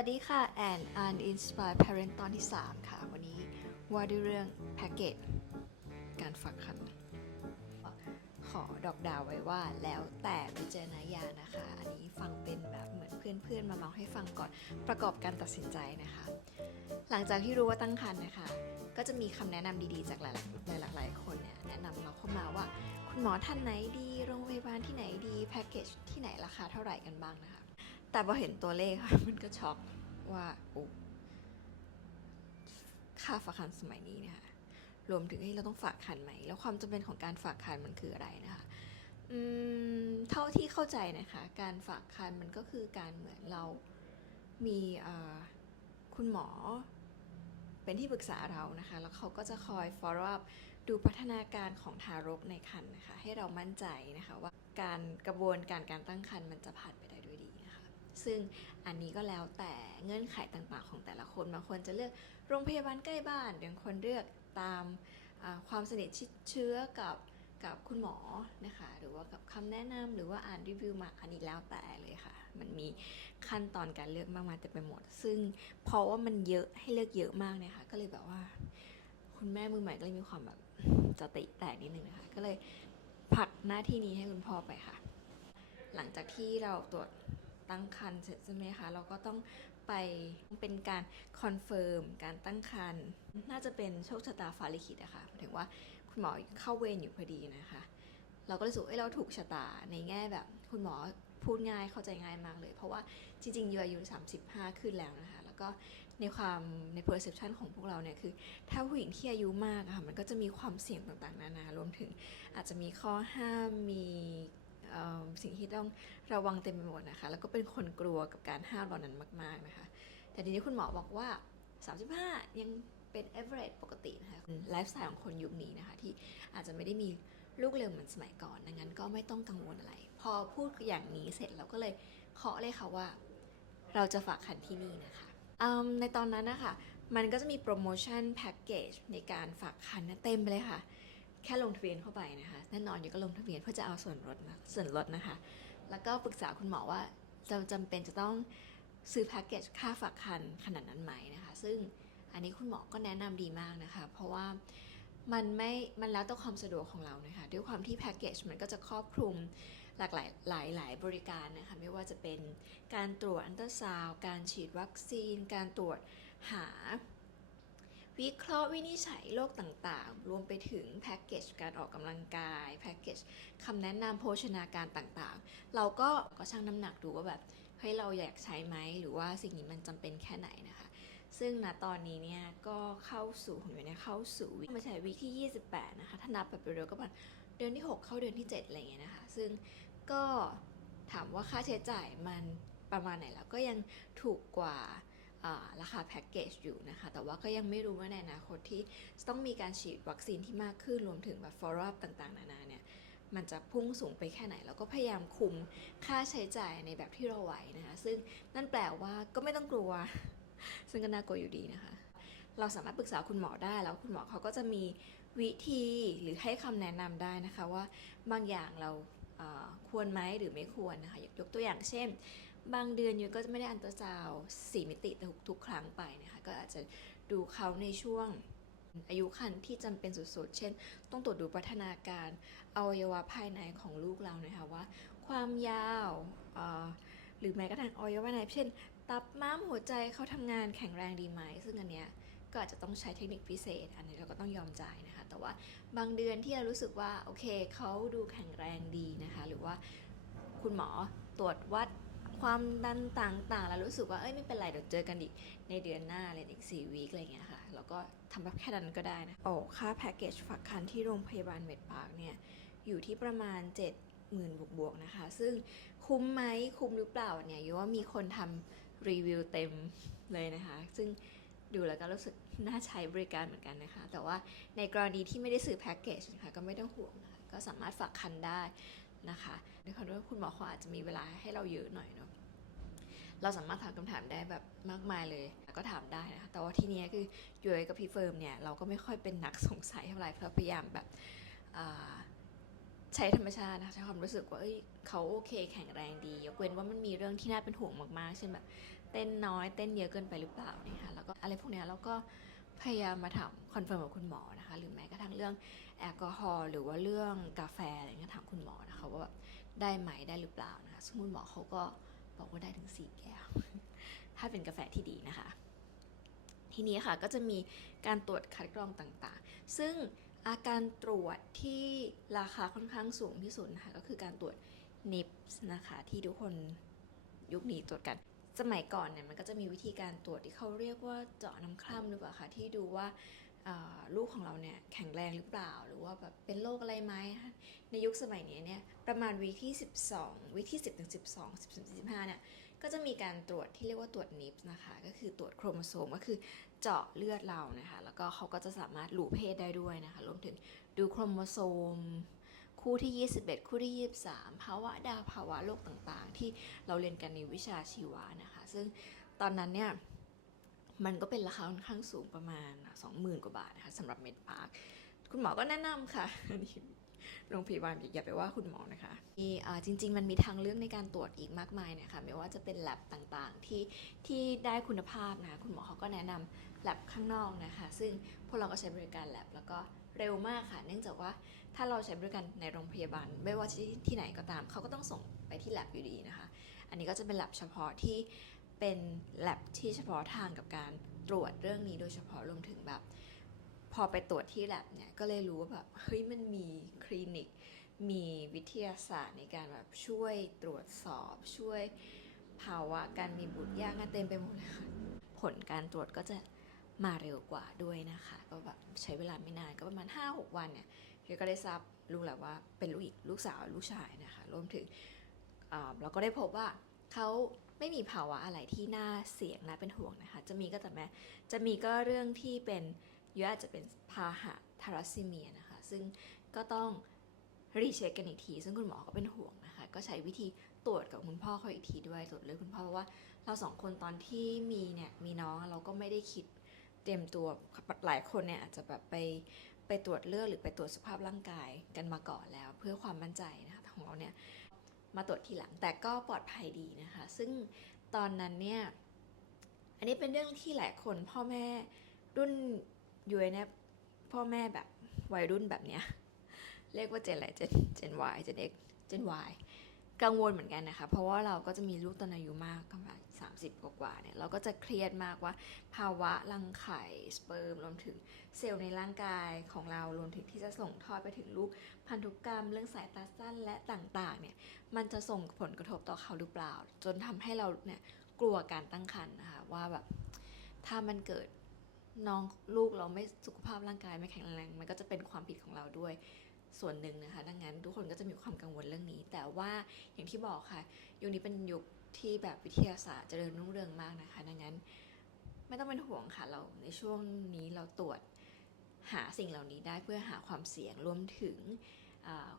วัสดีค่ะ and uninspired parent ตอนที่ 3 ค่ะ วันนี้ว่าด้วยเรื่องแพ็กเกจการฝากคันขอดอกดาวไว้ว่าแล้วแต่วิจารณญาณนะคะ อันนี้ฟังเป็นแบบเหมือนเพื่อนๆ มาเมาให้ฟังก่อนประกอบการตัดสินใจนะคะ หลังจากที่รู้ว่าตั้งครรภ์นะคะ ก็จะมีคำแนะนำดีๆ จากหลายๆหลายๆคนเนี่ยแนะนำเราเข้ามาว่า คุณหมอท่านไหนดี โรงพยาบาลที่ไหนดี แพ็กเกจที่ไหนราคาเท่าไหร่กันบ้างนะคะ แต่พอเห็นตัวเลขค่ะมันก็ช็อกว่าโอ้ค่าฝากคันสมัยนี้นะคะรวมถึงเฮ้ยเราต้องฝากคันไหม แล้วความจำเป็นของการฝากคันมันคืออะไรนะคะอืมเท่าที่เข้าใจนะคะ การฝากคันมันก็คือการเหมือนเรามีคุณหมอเป็นที่ปรึกษาเรานะคะ แล้วเขาก็จะคอย follow up ดูพัฒนาการของทารกในครรภ์นะคะ ให้เรามั่นใจนะคะว่าการกระบวนการการตั้งครรภ์มันจะผ่านไปได้ ซึ่งอันนี้ก็แล้วแต่เงื่อนไขต่างๆ ของแต่ละคนบางคนจะเลือกโรงพยาบาลใกล้บ้านบางคนเลือกตามความสนิทชิดเชื้อกับกับคุณหมอนะคะหรือว่ากับคำแนะนำหรือว่าอ่านรีวิวมาอันนี้แล้วแต่เลยค่ะ มันมีขั้นตอนการเลือกมากมายเต็มไปหมด ซึ่งเพราะว่ามันเยอะให้เลือกเยอะมากนี่ยค่ะก็เลยแบบว่า คุณแม่มือใหม่ก็เลยมีความแบบจะติแตกนิดนึงนะคะ ก็เลยผลักหน้าที่นี้ให้คุณพ่อไปค่ะ หลังจากที่เราตรวจ ตั้งครรภ์เสร็จใช่ไหมคะ เราก็ต้องไปเป็นการคอนเฟิร์มการตั้งครรภ์น่าจะเป็นโชคชะตาฟ้าลิขิตอะค่ะหมายถึงว่าคุณหมอเข้าเวรอยู่พอดีนะคะ เราก็รู้สึกว่าเอ้ยเราถูกชะตาในแง่แบบ คุณหมอพูดง่ายเข้าใจง่ายมากเลย เพราะว่าจริงๆยูอายุ 35 ขึ้นแล้วนะคะ แล้วก็ในความใน perception ของพวกเราเนี่ยคือ ถ้าผู้หญิงที่อายุมากอะค่ะมันก็จะมีความเสี่ยงต่างๆ นานารวมถึงอาจจะมีข้อห้ามมี สิ่งที่ต้องระวังเต็มไปหมดนะคะ แล้วก็เป็นคนกลัวกับการห้ามเหล่านั้นมาก ๆนะคะ แต่ทีนี้คุณหมอบอกว่า 35 ยังเป็น average ปกตินะคะไลฟ์สไตล์ของคนยุคนี้นะคะ ที่อาจจะไม่ได้มีลูกเร็วเหมือนสมัยก่อนดังนั้นก็ไม่ต้องกังวลอะไร พอพูดอย่างนี้เสร็จเราก็เลยเคาะเลยค่ะว่า เราจะฝากคันที่นี่นะคะในตอนนั้นนะคะมันก็จะมีโปรโมชั่นแพ็กเกจในการฝากคันนะเต็มไปเลยค่ะ แค่ลงทะเบียนเข้าไปนะคะแน่นอนอยู่ก็ลงทะเบียนเพื่อจะเอาส่วนลดนะส่วนลดนะคะ แล้วก็ปรึกษาคุณหมอว่าจะจำเป็นจะต้องซื้อแพ็กเกจค่าฝากคันขนาดนั้นไหมนะคะ ซึ่งอันนี้คุณหมอก็แนะนำดีมากนะคะ เพราะว่ามันไม่ มันแล้วแต่ความสะดวกของเรานะคะ ด้วยความที่แพ็กเกจมันก็จะครอบคลุมหลากหลายหลายหลายบริการนะคะ ไม่ว่าจะเป็นการตรวจอันตราซาวด์การฉีดวัคซีน การตรวจหา วิเคราะห์วินิจฉัยโรคต่างๆ รวมไปถึงแพ็กเกจการออกกำลังกายแพ็กเกจคำแนะนำโภชนาการต่างๆ เราก็ก็ชั่งน้ำหนักดูว่าแบบเฮ้ยเราอยากใช้ไหมหรือว่าสิ่งนี้มันจำเป็นแค่ไหนนะคะ ซึ่งณตอนนี้เนี่ยก็เข้าสู่ของอยู่เนี่ยเข้าสู่วิมาใช้วีคที่ 28 นะคะ ถ้านับแบบเร็วๆก็ประมาณเดือนที่ 6 เข้าเดือนที่ 7 อะไรเงี้ยนะคะ ซึ่งก็ถามว่าค่าใช้จ่ายมันประมาณไหนแล้วก็ยังถูกกว่า ราคาแพ็กเกจอยู่นะคะ แต่ว่าก็ยังไม่รู้ว่าในอนาคตที่ต้องมีการฉีดวัคซีนที่มากขึ้นรวมถึงแบบ follow up ต่างๆ นานาเนี่ยมันจะพุ่งสูงไปแค่ไหน แล้วก็พยายามคุมค่าใช้จ่ายในแบบที่เราไหวนะคะ ซึ่งนั่นแปลว่าก็ไม่ต้องกลัว ซึ่งก็น่ากลัวอยู่ดีนะคะ เราสามารถปรึกษาคุณหมอได้แล้วคุณหมอเขาก็จะมีวิธีหรือให้คำแนะนำได้นะคะว่าบางอย่างเราควรไหมหรือไม่ควรนะคะยกตัวอย่างเช่น บางเดือนยูก็จะไม่ได้อันตราซาวสี่มิติทุกทุกครั้งไปนะคะก็อาจจะดูเขาในช่วงอายุครรภ์ที่จำเป็นสุดๆ เช่น ต้องตรวจดูพัฒนาการอวัยวะภายในของลูกเรานะคะว่า ความยาวหรือแม้กระทั่งอวัยวะในเช่น ตับม้ามหัวใจเขาทำงานแข็งแรงดีไหม ซึ่งอันเนี้ยก็อาจจะต้องใช้เทคนิคพิเศษ อันนี้เราก็ต้องยอมจ่ายนะคะ แต่ว่าบางเดือนที่เรารู้สึกว่าโอเคเขาดูแข็งแรงดีนะคะ หรือว่าคุณหมอตรวจวัด ความดันต่างๆ แล้วรู้สึกว่าเอ้ยไม่เป็นไรเดี๋ยวเจอกันอีกในเดือนหน้าเลยอีก4วีคอะไรเงี้ยค่ะแล้วก็ทำแบบแค่นั้นก็ได้นะโอ้ค่าแพ็กเกจฝากคันที่โรงพยาบาลเมดปาร์คเนี่ยอยู่ที่ประมาณ 70,000 บวกๆนะคะ ซึ่งคุ้มไหมคุ้มหรือเปล่าเนี่ยยูว่ามีคนทำรีวิวเต็มเลยนะคะ ซึ่งดูแล้วก็รู้สึกน่าใช้บริการเหมือนกันนะคะ แต่ว่าในกรณีที่ไม่ได้ซื้อแพ็กเกจนะคะก็ไม่ต้องห่วงนะคะก็สามารถฝากคันได้ นะคะด้วยความที่ว่าคุณหมอเขาอาจจะมีเวลาให้เราเยอะหน่อยเนาะเราสามารถถามคำถามได้แบบมากมายเลยก็ถามได้นะคะแต่ว่าที่นี้คือยูเอกับพี่เฟิร์มเนี่ยเราก็ไม่ค่อยเป็นนักสงสัยเท่าไหร่เพราะพยายามแบบใช้ธรรมชาตินะคะใช้ความรู้สึกว่าเอ้ยเขาโอเคแข็งแรงดียกเว้นว่ามันมีเรื่องที่น่าเป็นห่วงมากๆเช่นแบบเต้นน้อยเต้นเยอะเกินไปหรือเปล่าเนี่ยค่ะแล้วก็อะไรพวกนี้เราก็ พยายามมาถามคอนเฟิร์มกับคุณหมอนะคะ หรือแม้กระทั่งเรื่องแอลกอฮอล์หรือว่าเรื่องกาแฟอะไรเงี้ยถามคุณหมอนะคะว่าแบบได้ไหมได้หรือเปล่านะคะซึ่งคุณหมอเขาก็บอกว่าได้ถึงสี่แก้ว ถ้าเป็นกาแฟที่ดีนะคะ ทีนี้ค่ะก็จะมีการตรวจคัดกรองต่างๆ ซึ่งอาการตรวจที่ราคาค่อนข้างสูงที่สุดนะคะก็คือการตรวจ NIPS นะคะที่ทุกคนยุคนี้ตรวจกัน สมัยก่อนเนี่ยมันก็จะมีวิธีการตรวจที่เขาเรียกว่าเจาะน้ำคร่ำหรือเปล่าคะที่ดูว่าลูกของเราเนี่ยแข็งแรงหรือเปล่า หรือว่าแบบเป็นโรคอะไรไหมในยุคสมัยนี้เนี่ยประมาณวีคที่ 12วีคที่10ถึง12 13 15เนี่ยก็จะมีการตรวจที่เรียกว่าตรวจ NIPS นะคะก็คือตรวจโครโมโซมก็คือเจาะเลือดเรานะคะแล้วก็เขาก็จะสามารถรู้เพศได้ด้วยนะคะรวมถึงดูโครโมโซม คู่ที่ 21 คู่ที่ 23 ภาวะดาวภาวะโรคต่างๆ ที่เราเรียนกันในวิชาชีวะนะคะ ซึ่งตอนนั้นเนี่ยมันก็เป็นราคาค่อนข้างสูงประมาณ 20,000 กว่าบาทนะคะสำหรับเมดพาร์คคุณหมอก็แนะนำค่ะนี่โรงพยาบาลอย่าไปว่าคุณหมอนะคะมีจริง ๆ มันมีทางเลือกในการตรวจอีกมากมายนะคะไม่ว่าจะเป็น lab ต่างๆ ที่ที่ได้คุณภาพนะคะคุณหมอเขาก็แนะนำ lab ข้างนอกนะคะ ซึ่งพวกเราก็ใช้บริการ lab แล้วก็ เร็วมากค่ะ เนื่องจากว่าถ้าเราใช้บริการในโรงพยาบาล ไม่ว่าที่ที่ไหนก็ตาม เขาก็ต้องส่งไปที่ lab อยู่ดีนะคะ อันนี้ก็จะเป็น lab เฉพาะที่เป็น lab ที่เฉพาะทางกับการตรวจเรื่องนี้โดยเฉพาะรวมถึงแบบ พอไปตรวจที่ lab เนี่ยก็เลยรู้ว่าแบบเฮ้ยมันมีคลินิก มีวิทยาศาสตร์ในการแบบช่วยตรวจสอบช่วยภาวะการมีบุตรยากเต็มไปหมดเลยค่ะผลการตรวจก็จะ มาเร็วกว่าด้วยนะคะ ก็แบบใช้เวลาไม่นานก็ประมาณ 5-6 วันเนี่ยพี่ก็ได้ทราบรู้แล้วว่าเป็นลูกอีกลูกสาวลูกชายนะคะรวมถึงเราก็ได้พบว่าเขาไม่มีภาวะอะไรที่น่าเสี่ยงน่าเป็นห่วงนะคะ จะมีก็แต่แม้จะมีก็เรื่องที่เป็นเยอะอาจจะเป็นพาหะทารัสซีเมียนะคะ ซึ่งก็ต้องรีเช็คกันอีกที ซึ่งคุณหมอก็เป็นห่วงนะคะ ก็ใช้วิธีตรวจกับคุณพ่อเขาอีกทีด้วยตรวจเลือดคุณพ่อเพราะว่าเราสองคนตอนที่มีเนี่ยมีน้องเราก็ไม่ได้คิด เตรียมตัวหลายคนเนี่ยอาจจะแบบไปไปตรวจเลือดหรือไปตรวจสุขภาพร่างกายกันมาก่อนแล้ว เพื่อความมั่นใจนะคะของเราเนี่ยมาตรวจทีหลังแต่ก็ปลอดภัยดีนะคะ ซึ่งตอนนั้นเนี่ยอันนี้เป็นเรื่องที่หลายคนพ่อแม่รุ่นยูเอเนี่ยพ่อแม่แบบวัยรุ่นแบบเนี้ยเรียกว่าเจนอะไรเจนเจน Y เจน X เจน Y กังวลเหมือนกันนะคะ เพราะว่าเราก็จะมีลูกตอนอายุมากประมาณ30กว่าเนี่ย เราก็จะเครียดมากว่า ภาวะรังไข่สเปิร์มรวมถึงเซลล์ในร่างกายของเรารวมถึงที่จะส่งทอดไปถึงลูกพันธุกรรม เรื่องสายตาสั้นและต่างๆ เนี่ย มันจะส่งผลกระทบต่อเขาหรือเปล่า จนทำให้เราเนี่ยกลัวการตั้งครรภ์นะคะว่าแบบถ้ามันเกิดน้องลูกเราไม่สุขภาพร่างกายไม่แข็งแรง มันก็จะเป็นความผิดของเราด้วย ส่วนหนึ่งนะคะ ดังนั้นทุกคนก็จะมีความกังวลเรื่องนี้ แต่ว่าอย่างที่บอกค่ะ ยุคนี้เป็นยุคที่แบบวิทยาศาสตร์จเจริญรุ่งเรืองมากนะคะ ดังนั้นไม่ต้องเป็นห่วงค่ะ เราในช่วงนี้เราตรวจหาสิ่งเหล่านี้ได้เพื่อหาความเสี่ยงรวมถึง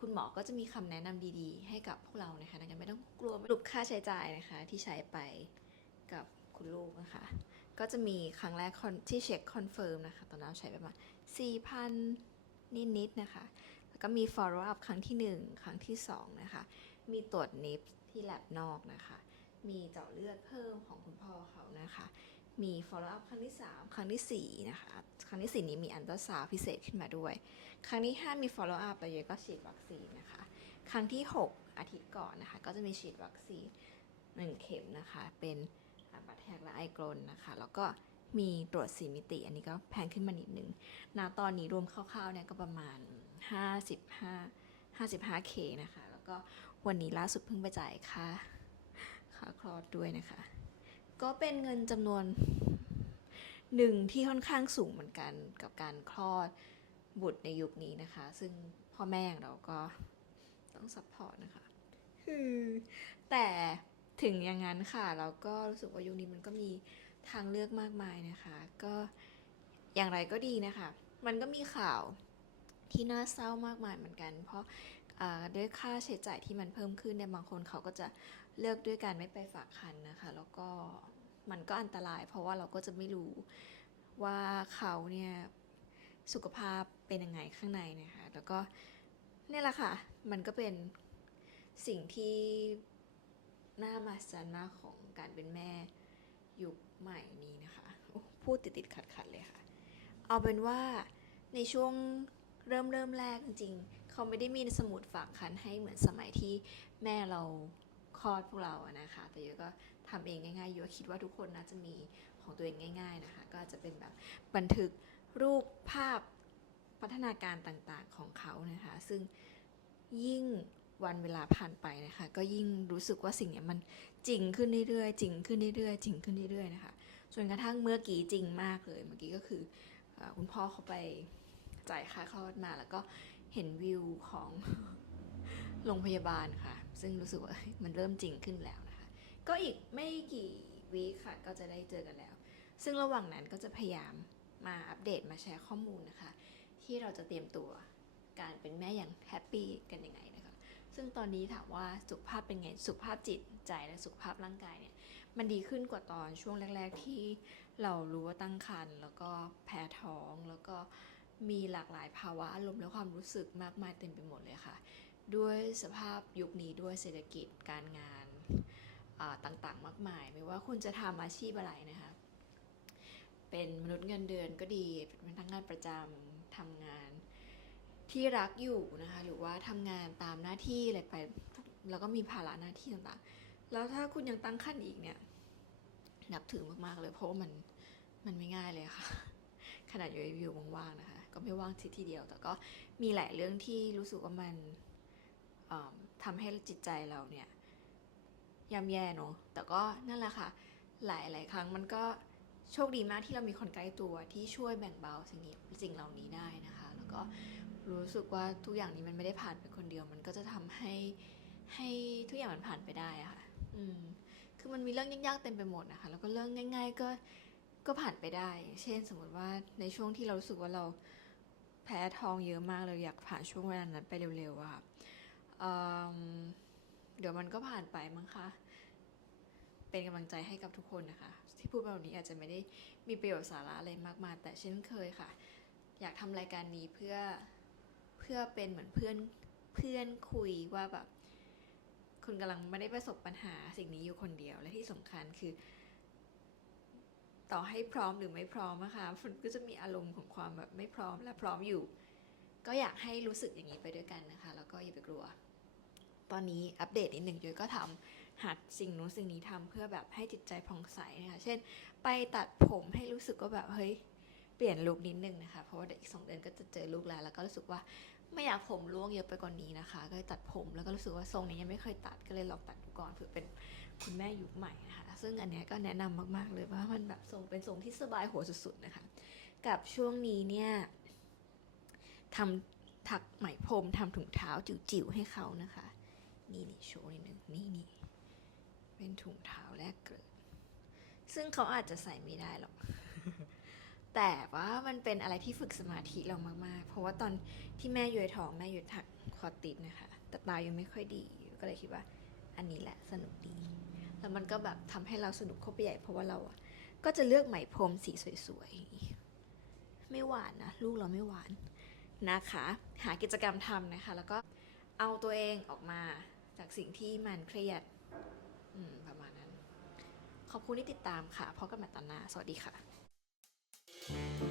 คุณหมอก็จะมีคำแนะนำดีๆ ให้กับพวกเรานะคะดังนั้นไม่ต้องกลัวรูปค่าใช้จ่ายนะคะที่ใช้ไปกับคุณลูกนะคะ ก็จะมีครั้งแรกที่เช็คคอนเฟิร์มนะคะ ตอนนั้นใช้ไปประมาณ4,000 นิดๆนะคะ แล้วก็มี follow up ครั้งที่ 1 ครั้งที่ 2 นะคะ มีตรวจนิฟที่แลบนอกนะคะ มีเจาะเลือดเพิ่มของคุณพ่อเขานะคะ มี follow up ครั้งที่ 3 ครั้งทีสี่4 นะคะ ครั้งทีสี่ 4 นี้มีอันตราซาวพิเศษขึ้นมาด้วย ครั้งที่ 5 มี follow up แล้วเยก็ฉีดวัคซีนนะคะ ครั้งที่ 6 อาทิตย์ก่อนนะคะ ก็จะมีฉีดวัคซีน 1 เข็มนะคะ เป็นอ่าบัตรแทกและไอกรนนะคะ แล้วก็มีตรวจสีมิติ อันนี้ก็แพงขึ้นมานิดนึงณตอนนี้รวมคร่าวๆเนี่ยก็ประมาณ 55 55k นะคะ แล้วก็วันนี้ล่าสุดเพิ่งไปจ่ายค่าค่าคลอดด้วยนะคะ ก็เป็นเงินจำนวนหนึ่งที่ค่อนข้างสูงเหมือนกันกับการคลอดบุตรในยุคนี้นะคะ ซึ่งพ่อแม่อย่างเราก็ต้องซัพพอร์ตนะคะแต่ถึงอย่างนั้นค่ะ เราก็รู้สึกว่ายุคนี้มันก็มีทางเลือกมากมายนะคะ ก็อย่างไรก็ดีนะคะ มันก็มีข่าว ที่น่าเศร้ามากมายเหมือนกัน เพราะด้วยค่าใช้จ่ายที่มันเพิ่มขึ้นเนี่ยบางคนเขาก็จะเลือกด้วยการไม่ไปฝากคันนะคะ แล้วก็มันก็อันตราย เพราะว่าเราก็จะไม่รู้ว่าเขาเนี่ยสุขภาพเป็นยังไงข้างในนะคะ แล้วก็เนี่ยแหละค่ะ มันก็เป็นสิ่งที่น่ามหัศจรรย์มากของการเป็นแม่ยุคใหม่นี้นะคะ พูดติดติดขัดขัดเลยค่ะ เอาเป็นว่าในช่วง เริ่มเริ่มแรกจริงๆ เขาไม่ได้มีสมุดฝากคันให้เหมือนสมัยที่แม่เราคลอดพวกเราอะนะคะ แต่ยุ้ยก็ทำเองง่ายๆยุ้ยกคิดว่าทุกคนน่าจะมีของตัวเองง่าย ๆนะคะ ก็จะเป็นแบบบันทึกรูปภาพพัฒนาการต่างๆของเขานะคะ ซึ่งยิ่งวันเวลาผ่านไปนะคะ ก็ยิ่งรู้สึกว่าสิ่งเนี้ยมันจริงขึ้นเรื่อยๆจริงขึ้นเรื่อยๆจริงขึ้นเรื่อยๆนะคะจนกระทั่งเมื่อกี้จริงมากเลย เมื่อกี้ก็คือคุณพ่อเขาไป จ่ายค่าคลอดมาแล้วก็เห็นวิวของโรงพยาบาลค่ะ ซึ่งรู้สึกว่ามันเริ่มจริงขึ้นแล้วนะคะ ก็อีกไม่กี่วีคค่ะ ก็จะได้เจอกันแล้ว ซึ่งระหว่างนั้นก็จะพยายามมาอัปเดตมาแชร์ข้อมูลนะคะ ที่เราจะเตรียมตัวการเป็นแม่อย่างแฮปปี้กันยังไงนะคะ ซึ่งตอนนี้ถามว่าสุขภาพเป็นไง สุขภาพจิตใจและสุขภาพร่างกายเนี่ย มันดีขึ้นกว่าตอนช่วงแรก ๆ ที่เรารู้ว่าตั้งครรภ์แล้วก็แพ้ท้องแล้วก็ มีหลากหลายภาวะอารมณ์และความรู้สึกมากมายเต็มไปหมดเลยค่ะ ด้วยสภาพยุคนี้ด้วยเศรษฐกิจการงานต่างๆ มากมาย ไม่ว่าคุณจะทำอาชีพอะไรนะคะ เป็นมนุษย์เงินเดือนก็ดี เป็นพนักงานประจำทำงานที่รักอยู่นะคะ หรือว่าทำงานตามหน้าที่อะไรไป แล้วก็มีภาระหน้าที่ต่างๆ แล้วถ้าคุณยังตั้งขั้นอีกเนี่ยนับถือมากๆเลยเพราะว่ามันมันไม่ง่ายเลยค่ะ ขนาดอยู่อยู่ว่างๆนะคะ ก็ไม่ว่างทีทีเดียว แต่ก็มีหลายเรื่องที่รู้สึกว่ามันเอิ่มทำให้จิตใจเราเนี่ยย่ำแย่เนอะแต่ก็นั่นแหละค่ะ หลายหลายครั้งมันก็โชคดีมากที่เรามีคนใกล้ตัวที่ช่วยแบ่งเบาสิ่งนี้สิ่งเหล่านี้ได้นะคะ แล้วก็รู้สึกว่าทุกอย่างนี้มันไม่ได้ผ่านไปคนเดียว มันก็จะทำให้ให้ทุกอย่างมันผ่านไปได้อะค่ะ อืม คือมันมีเรื่องยากๆเต็มไปหมดนะคะ แล้วก็เรื่องง่าย ๆ ก็ก็ผ่านไปได้ เช่น สมมติว่าในช่วงที่เรารู้สึกว่าเรา แพ้ท้องเยอะมากเลยอยากผ่านช่วงเวลานั้นไปเร็วๆอะค่ะเอเดี๋ยวมันก็ผ่านไปมั้งคะเป็นกำลังใจให้กับทุกคนนะคะ ที่พูดแบบนี้อาจจะไม่ได้มีประโยชน์สาระอะไรมากมายแต่เช่นเคยค่ะ อยากทำรายการนี้เพื่อเพื่อเป็นเหมือนเพื่อนเพื่อนคุยว่าแบบคุณกำลังไม่ได้ประสบปัญหาสิ่งนี้อยู่คนเดียวและที่สำคัญคือ ต่อให้พร้อมหรือไม่พร้อมนะคะมันก็จะมีอารมณ์ของความแบบไม่พร้อมและพร้อมอยู่ ก็อยากให้รู้สึกอย่างนี้ไปด้วยกันนะคะ แล้วก็อย่าไปกลัว ตอนนี้อัปเดตนิดหนึ่งยุ้ยก็ทำหัดสิ่งนู้นสิ่งนี้ทำเพื่อแบบให้จิตใจผ่องใสนะคะเช่น ไปตัดผมให้รู้สึกว่าแบบเฮ้ยเปลี่ยนลุคนิดนึงนะคะ เพราะว่าเดี๋ยวอีกสองเดือนก็จะเจอลูกแล้ว แล้วก็รู้สึกว่าไม่อยากผมร่วงเยอะไปกว่านนี้นะคะ ก็เลยตัดผมแล้วก็รู้สึกว่าทรงนี้ยังไม่เคยตัดก็เลยลองตัดดูก่อนเผื่อเป็น คุณแม่ยุคใหม่นะคะซึ่งอันเนี้ยก็แนะนำมากๆเลยว่ามันแบบทรงเป็นทรงที่สบายหัวสุดๆนะคะ กับช่วงนี้เนี่ยทำถักไหมพรมทำถุงเท้าจิ๋วๆให้เขานะคะ นี่นี่โชว์นิดนึงนี่นี่เป็นถุงเท้าแรกเกิด ซึ่งเขาอาจจะใส่ไม่ได้หรอกแต่ว่ามันเป็นอะไรที่ฝึกสมาธิเรามากๆ เพราะว่าตอนที่แม่ย้อยท้องแม่ย้อยถักคอติดนะคะ แต่ตายังไม่ค่อยดี ก็เลยคิดว่าอันนี้แหละสนุกดี แล้วมันก็แบบทำให้เราสนุกเข้าไปใหญ่ เพราะว่าเราก็จะเลือกไหมพรมสีสวยๆ ไม่หวานนะ ลูกเราไม่หวานนะคะ หากิจกรรมทำนะคะ แล้วก็เอาตัวเองออกมาจากสิ่งที่มันเครียดประมาณนั้น ขอบคุณที่ติดตามค่ะพบกันใหม่ตอนหน้า สวัสดีค่ะ